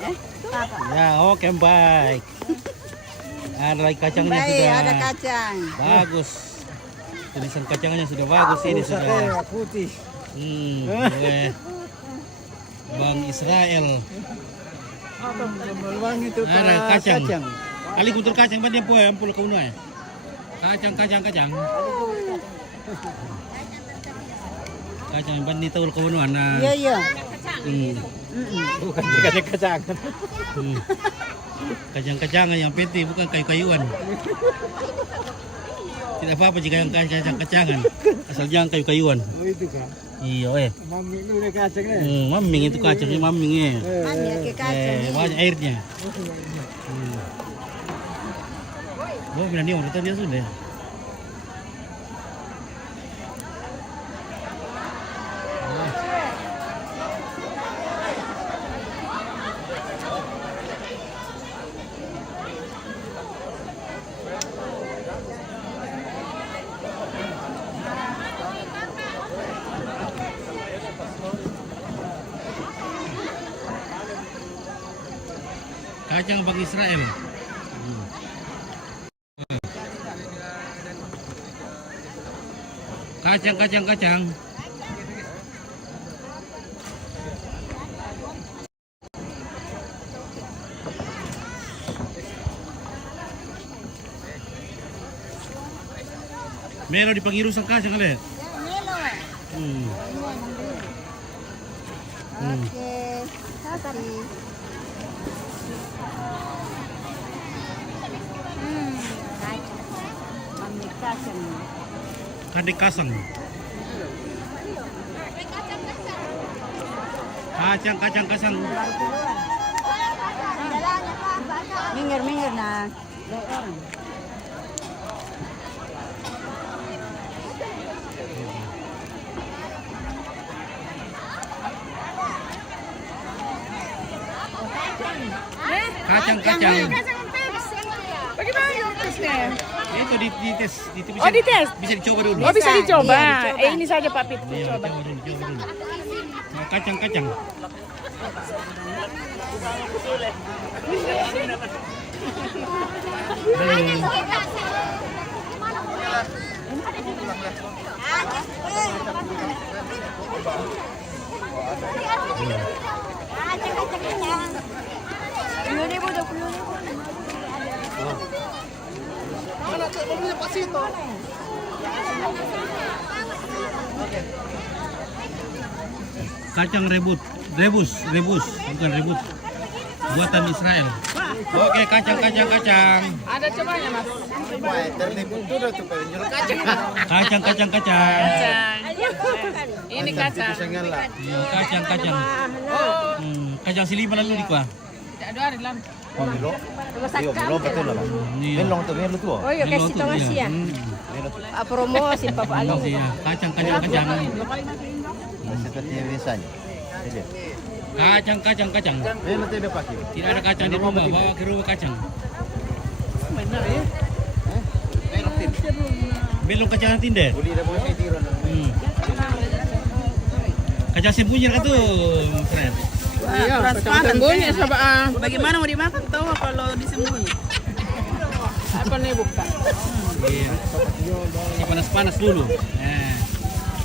Ya, oke baik. Ada lagi kacangnya Baik, sudah. ada kacang. Bagus. Tulisan kacangnya sudah bagus ini sudah. Putih. Oleh Bang Israel. Bang itu Ada kacang. Kali kutur kacang dia poe ampul kau ya. Kacang. Kacang ban itu kau nah. Iya. Bukan kacang. Kacang-kacangan yang penting bukan kayu-kayuan. Tidak apa-apa jika yang kacang-kacangan, asal jangan kayu-kayuan. Oh itu kan. Iya, Mami itu udah kacangnya. maming itu kacangnya mamingnya. Ambil ke kacang. Banyak airnya. Oh, benar dia udah dia sudah. Kacang Bang Israel. Kacang. Melo di pengirusan kacang kali. Oke. Kasih. Ambil kacang. Tadi kasang. Kacang. Minggir nah. Lihat orang. Kacang. Bagaimana tesnya? Itu di tes. Oh, di tes? Bisa dicoba dulu. Oh, bisa dicoba. Iya, dicoba. Ini saja Pak Pit, Iya, coba. coba dulu. Nah, kacang. Kacang rebus, bukan rebut. Buatan Israel. Oke, kacang. Ada cobanya, Mas. Kacang. Kacang. Ini kacang. Iya, kacang. Kacang siliman lalu di kuah. Ada hari lam. Iya. Oh iya, kasih tahu masih ya. Promosi Papa Ali. Iya, kacang. Seperti biasanya. Kacang. Tidak ada kacang di rumah, bawa ke rumah kacang. Belum kacang tinde. Kacang sembunyi kan tuh, Fred. Iya, kacang sembunyi coba. Bagaimana mau dimakan tahu kalau disembunyi? Apa nih buka? Iya. Si panas dulu.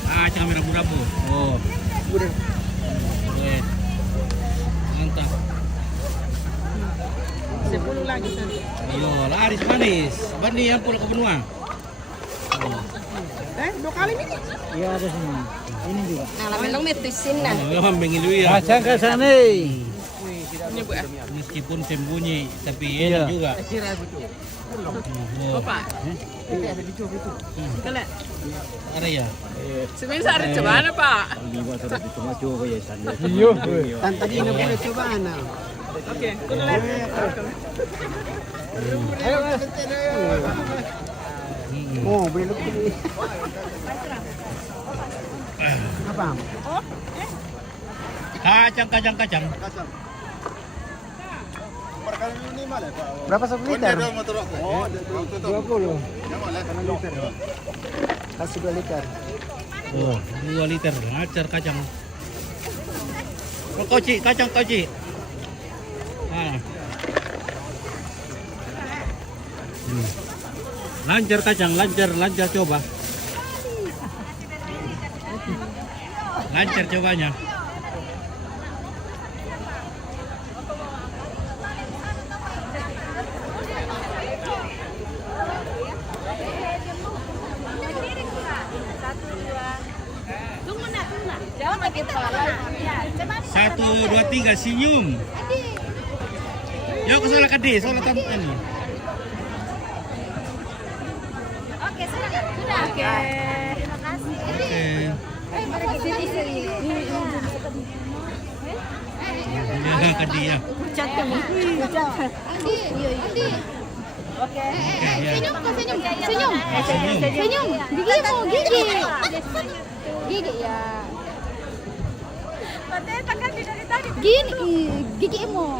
Kacang merah-merah. Oh. Mantap. 10 lagi tadi. Ayo, laris manis. Bani yang pulang ke benua. 2 kali ini. Iya ada semua. Ini juga. Nah, lamelong metusin nah. Lambeng itu ya. Kacang nih. Ini Bu. Meskipun sembunyi, tapi enak juga. Oh, Pak. Kalian. Ada ya? Sebenarnya ada cobaan, Pak. Iya. Tadi ini boleh coba nah. Oke, kalian. Ayo Mas. Oh, belok ini. Apa? Kacang. Berapa 1 liter? Oh, 20. Kasih 2 liter. Oh, 2 liter. Acar kacang. Oh, kacang. Ah. Lancar kacang, lancar coba. Lancar cobanya. Jawab lagi Satu, dua, tiga, senyum. Yuk ke soal kade, soal tamuan nih. Oke, sudah. Oke. Terima kasih. Jaga kade ya. Oke. Ya. Senyum. Gigi. Gigi ya. Gigi mo.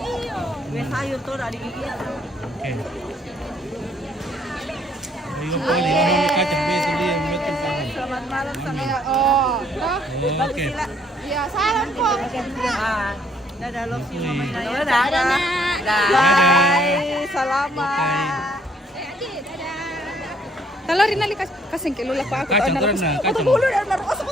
Sayur tuh dari gigi. Oke. Ayo boleh kacang betul dia betul kan. Selamat malam sama. Oh. Oke. Ya, salam kok. Dadah love you mama. Dadah, Nak. Bye. Selamat. Talarin na likas kasing kilula pa ako. Kacang turan na, kacang. Ulo na naros ako